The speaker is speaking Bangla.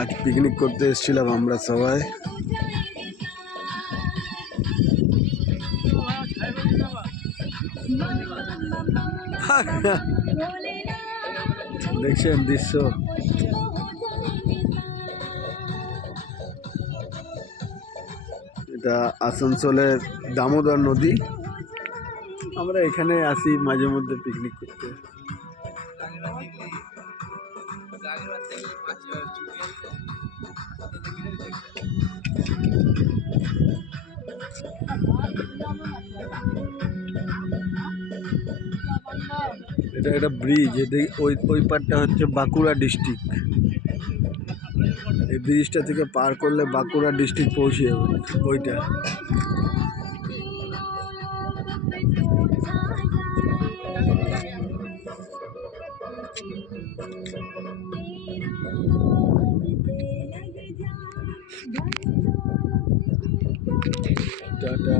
আজ পিকনিক করতে এসেছিলাম আমরা সবাই। দেখছেন দৃশ্য, এটা আসানসোলের দামোদর নদী। আমরা এখানে আসি মাঝে মধ্যে পিকনিক করতে। এটা একটা ব্রিজ, ওই পারটা হচ্ছে বাঁকুড়া ডিস্ট্রিক্ট। এই ব্রিজটা থেকে পার করলে বাঁকুড়া ডিস্ট্রিক্ট পৌঁছে যাবে। ওইটা টাটা।